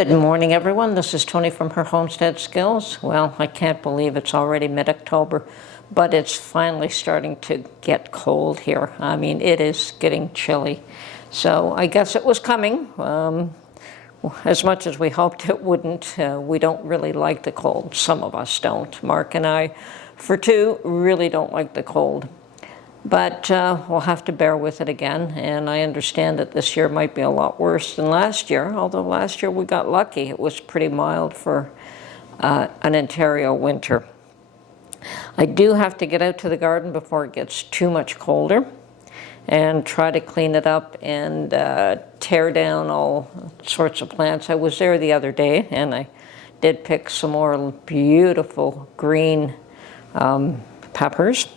Good morning, everyone. This is Tony from Her Homestead Skills. Well, I can't believe it's already mid-October, but it's finally starting to get cold here. I mean, it is getting chilly. So I guess it was coming. As much as we hoped it wouldn't, we don't really like the cold. Some of us don't. Mark and I, for two, really don't like the cold. But we'll have to bear with it again, and I understand that this year might be a lot worse than last year, although last year we got lucky. It was pretty mild for an Ontario winter. I do have to get out to the garden before it gets too much colder and try to clean it up and tear down all sorts of plants. I was there the other day, and I did pick some more beautiful green peppers.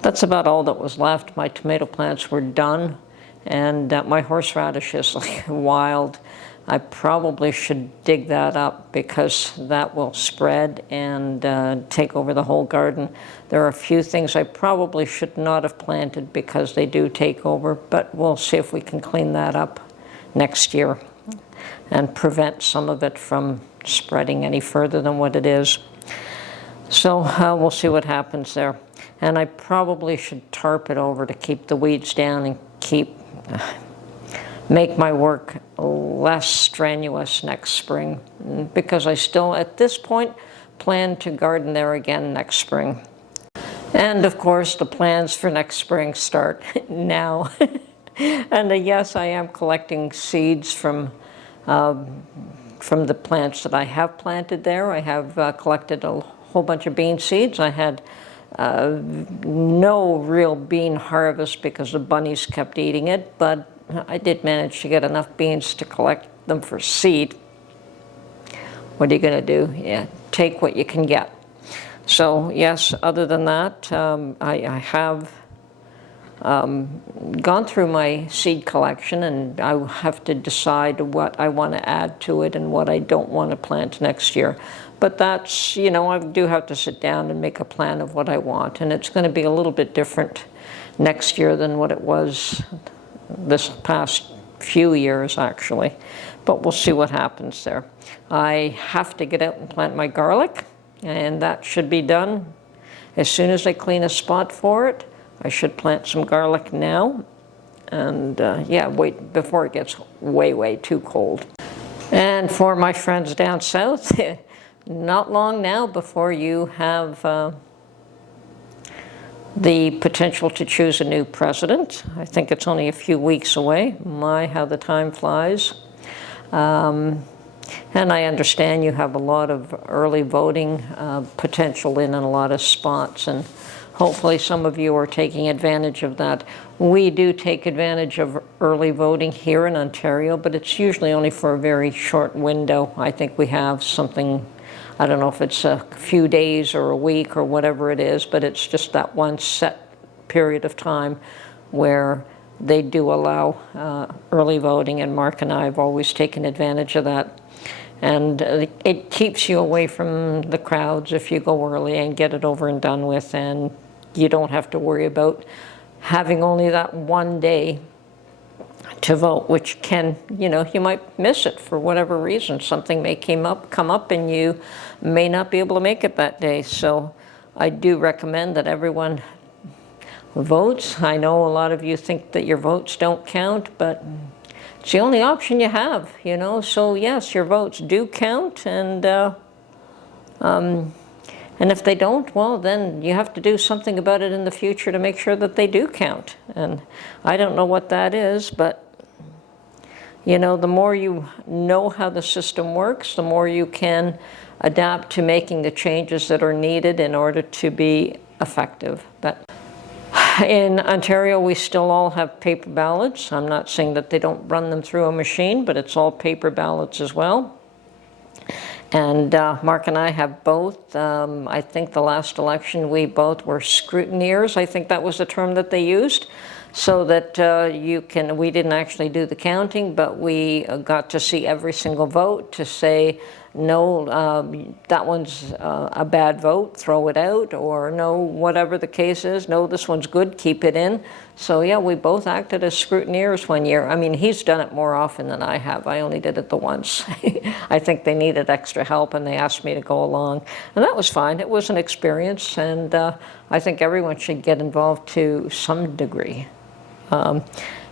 That's about all that was left. My tomato plants were done, and my horseradish is like wild. I probably should dig that up because that will spread and take over the whole garden. There are a few things I probably should not have planted because they do take over, but we'll see if we can clean that up next year and prevent some of it from spreading any further than what it is. So we'll see what happens there. And I probably should tarp it over to keep the weeds down and make my work less strenuous next spring, because I still, at this point, plan to garden there again next spring. And of course, the plans for next spring start now. And yes, I am collecting seeds from the plants that I have planted there. I have collected a whole bunch of bean seeds. I had no real bean harvest because the bunnies kept eating it, but I did manage to get enough beans to collect them for seed. What are you going to do? Yeah, take what you can get. So yes, other than that, I have gone through my seed collection, and I have to decide what I want to add to it and what I don't want to plant next year. But that's, you know, I do have to sit down and make a plan of what I want, and it's going to be a little bit different next year than what it was this past few years, actually. But we'll see what happens there. I have to get out and plant my garlic, and that should be done as soon as I clean a spot for it. I should plant some garlic now, and yeah, wait before it gets way too cold. And for my friends down south, not long now before you have the potential to choose a new president. I think it's only a few weeks away. My, how the time flies. And I understand you have a lot of early voting potential in a lot of spots, and hopefully some of you are taking advantage of that. We do take advantage of early voting here in Ontario, but it's usually only for a very short window. I think we have something, I don't know if it's a few days or a week or whatever it is, but it's just that one set period of time where they do allow early voting, and Mark and I have always taken advantage of that. And it keeps you away from the crowds if you go early and get it over and done with, and you don't have to worry about having only that one day to vote, which can, you know, you might miss it for whatever reason. Something may come up and you may not be able to make it that day. So I do recommend that everyone votes. I know a lot of you think that your votes don't count, but it's the only option you have, you know. So yes, your votes do count, and if they don't, well, then you have to do something about it in the future to make sure that they do count. And I don't know what that is, but you know, the more you know how the system works, the more you can adapt to making the changes that are needed in order to be effective. But in Ontario, we still all have paper ballots. I'm not saying that they don't run them through a machine, but it's all paper ballots as well. And Mark and I have both. I think the last election we both were scrutineers. I think that was the term that they used. So that we didn't actually do the counting, but we got to see every single vote to say, no, that one's a bad vote, throw it out, or no, whatever the case is, no, this one's good, keep it in. So yeah, we both acted as scrutineers one year. I mean, he's done it more often than I have. I only did it the once. I think they needed extra help and they asked me to go along. And that was fine. It was an experience, and I think everyone should get involved to some degree.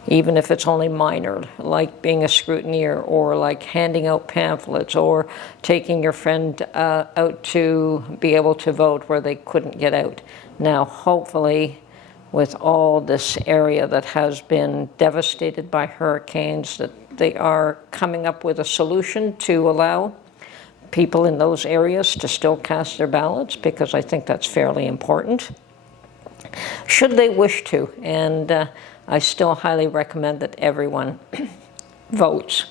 Even if it's only minor, like being a scrutineer or like handing out pamphlets or taking your friend out to be able to vote where they couldn't get out. Now, hopefully, with all this area that has been devastated by hurricanes, that they are coming up with a solution to allow people in those areas to still cast their ballots, because I think that's fairly important, should they wish to. And I still highly recommend that everyone votes.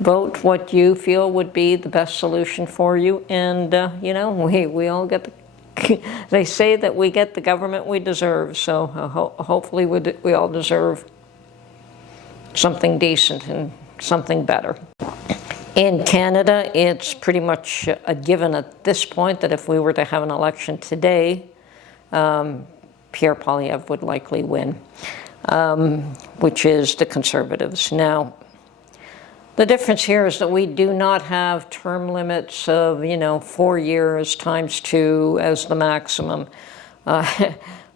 Vote what you feel would be the best solution for you, and you know, we all get the they say that we get the government we deserve, so hopefully we all deserve something decent and something better. In Canada, it's pretty much a given at this point that if we were to have an election today, Pierre Poilievre would likely win, which is the Conservatives. Now, the difference here is that we do not have term limits of, 4 years times 2 as the maximum.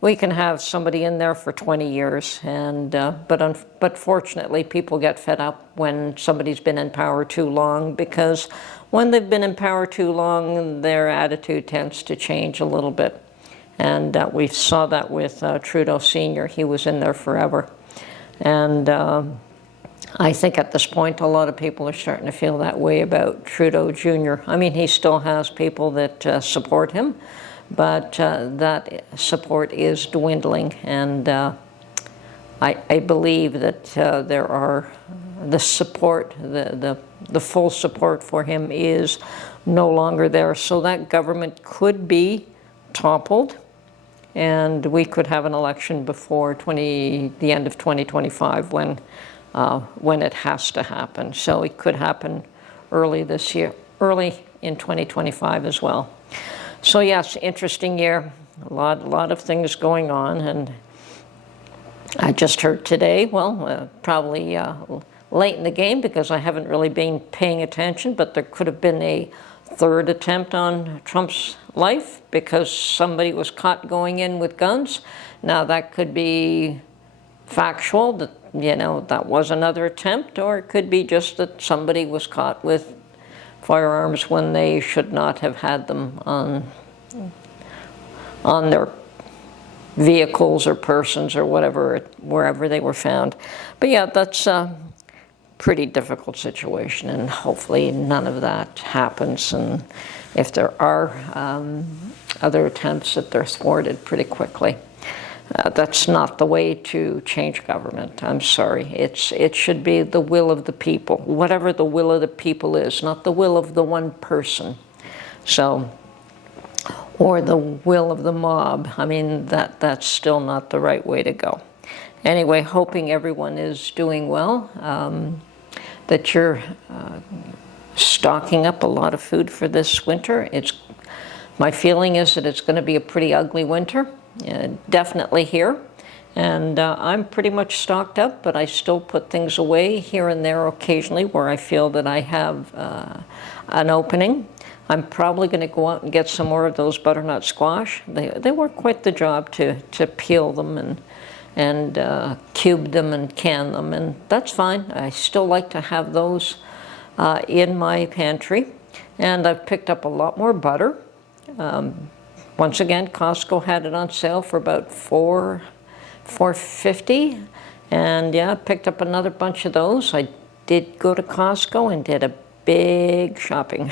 We can have somebody in there for 20 years, and but fortunately, people get fed up when somebody's been in power too long, because when they've been in power too long, their attitude tends to change a little bit. And we saw that with Trudeau Sr. He was in there forever. And I think at this point, a lot of people are starting to feel that way about Trudeau Jr. I mean, he still has people that support him, but that support is dwindling. And I believe that there are the support, the full support for him is no longer there. So that government could be toppled, and we could have an election before the end of 2025 when it has to happen. So it could happen early this year, early in 2025 as well. So yes, interesting year, a lot of things going on, and I just heard today, probably late in the game because I haven't really been paying attention, but there could have been a third attempt on Trump's life because somebody was caught going in with guns. Now that could be factual, that that was another attempt, or it could be just that somebody was caught with firearms when they should not have had them on their vehicles or persons or whatever, wherever they were found. But yeah, that's a pretty difficult situation, and hopefully none of that happens. And if there are other attempts, that they're thwarted pretty quickly. That's not the way to change government. I'm sorry. It should be the will of the people, whatever the will of the people is, not the will of the one person. So, or the will of the mob. I mean, that's still not the right way to go. Anyway, hoping everyone is doing well, that you're stocking up a lot of food for this winter. My feeling is that it's going to be a pretty ugly winter. Definitely here, and I'm pretty much stocked up, but I still put things away here and there occasionally where I feel that I have an opening. I'm probably going to go out and get some more of those butternut squash. They work quite the job to peel them and cube them and can them, and that's fine. I still like to have those in my pantry, and I've picked up a lot more butter. Once again, Costco had it on sale for about $4.50, and yeah, picked up another bunch of those. I did go to Costco and did a big shopping.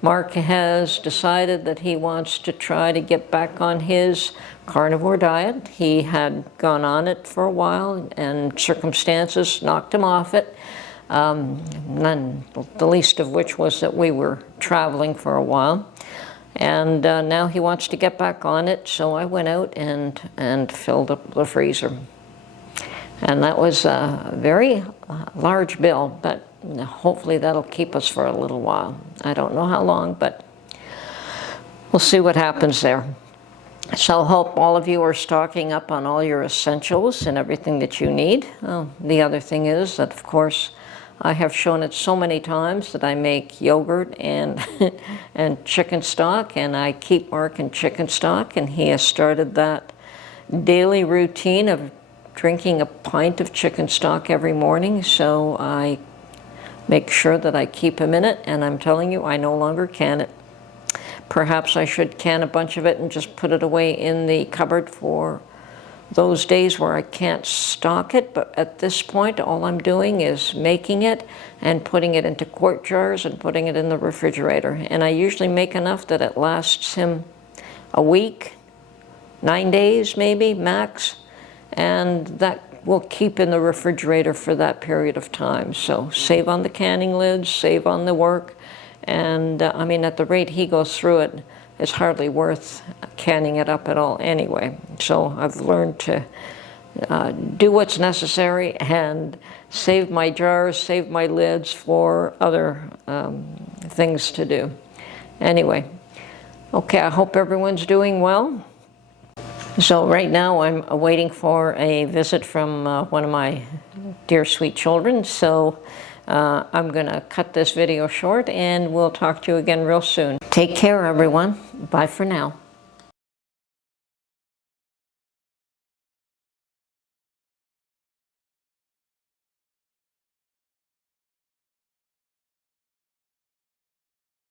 Mark has decided that he wants to try to get back on his carnivore diet. He had gone on it for a while, and circumstances knocked him off it. None, the least of which was that we were traveling for a while. And now he wants to get back on it, so I went out and filled up the freezer. And that was a very large bill, but hopefully that'll keep us for a little while. I don't know how long, but we'll see what happens there. So hope all of you are stocking up on all your essentials and everything that you need. The other thing is that, of course, I have shown it so many times that I make yogurt and and chicken stock, and I keep Mark in chicken stock, and he has started that daily routine of drinking a pint of chicken stock every morning, so I make sure that I keep him in it, and I'm telling you, I no longer can it. Perhaps I should can a bunch of it and just put it away in the cupboard for those days where I can't stock it, but at this point all I'm doing is making it and putting it into quart jars and putting it in the refrigerator. And I usually make enough that it lasts him a week, 9 days maybe, max, and that will keep in the refrigerator for that period of time. So save on the canning lids, save on the work, and I mean, at the rate he goes through it, it's hardly worth canning it up at all anyway. So I've learned to do what's necessary and save my jars, save my lids for other things to do. Anyway, okay, I hope everyone's doing well. So right now I'm waiting for a visit from one of my dear sweet children. So I'm going to cut this video short, and we'll talk to you again real soon. Take care, everyone. Bye for now.